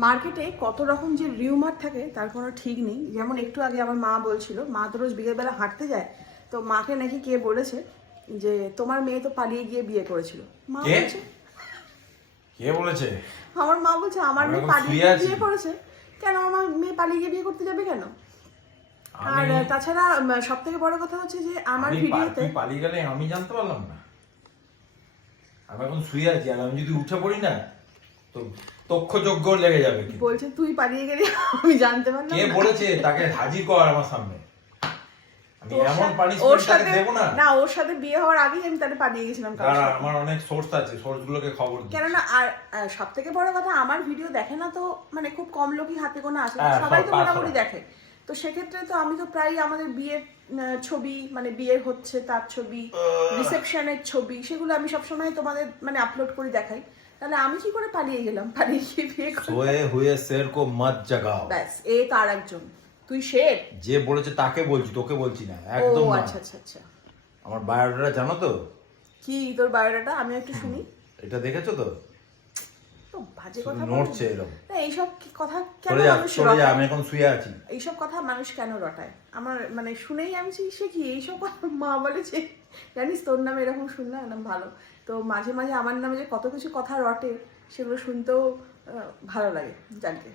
মার্কেটে কত রকম যে রিউমার থাকে তার কোনো ঠিক নেই। যেমন একটু আগে আমার মা বলছিল, মা তো রোজ বিকেলবেলা হাঁটতে যায়, তো মাকে নাকি কে বলেছে যে তোমার মেয়ে তো পালিয়ে গিয়ে বিয়ে করেছিল। মা বলছে, কে বলেছে? আমার মা বলছে আমার মেয়ে পালিয়ে গিয়ে বিয়ে করেছে। কেন আমার মেয়ে পালিয়ে গিয়ে বিয়ে করতে যাবে কেন? আর তাছাড়া সব থেকে বড় কথা হচ্ছে যে আমার ভিডিওতে পালিয়ে গেলে আমি জানতে পারলাম না। আমি এখন শুয়ে আছি, আর আমি যদি উঠে পড়ি না তো তক্ষযজ্ঞ লেগে যাবে। বলছে তুই পালিয়ে গেলি আমি জানতে পারলাম কে না। বলেছে? তাকে হাজির কর আমার সামনে। আমি এমন পানিশমেন্ট তাকে দেব না। না, ওর সাথে বিয়ে হওয়ার আগেই আমি তাহলে পালিয়ে গেছিলাম। কারণ আমার অনেক সোর্স আছে, সোর্সগুলোকে খবর দিই। কেননা আর সব থেকে বড় কথা আমার ভিডিও দেখে না তো, মানে খুব কম লোকই হাতে গোনা আসে, সবাই তো মোটামুটি দেখে। তো সেক্ষেত্রে তো আমি তো প্রায় আমাদের বিয়ের ছবি, মানে বিয়ে হচ্ছে তার ছবি, রিসেপশনের ছবি, সেগুলো আমি সবসময় তোমাদের মানে আপলোড করে দেখাই। তাহলে আমি কি করে পালিয়ে গেলাম? পালিয়ে গিয়ে বিয়ে করে সোয়ে হুয়ে শের কো মত জাগাও। ব্যাস, এ তার একজন। তুই শের? যে বলেছে তাকে বলছি, তোকে বলছি না। একদম না। আচ্ছা আচ্ছা আচ্ছা। আমার বায়োডাটা জানো তো? কি তোর বায়োডাটা? আমি একটু শুনি। এটা দেখেছো তো? তো বাজে কথা নড়ছে এরকম। না, এইসব কথা কেন মানুষ সরে যা, রটায়? আমি এখন শুয়ে আছি। এইসব কথা মানুষ কেন রটায়? আমার মানে শুনেই আমি সে কি এইসব কথা। মা বলেছে জানিস তোর নামে এরকম শুনলাম না, ভালো। তো মাঝে মাঝে আমার নামে যে কত কিছু কথা রটে সেগুলো শুনতেও ভালো লাগে, জানতে।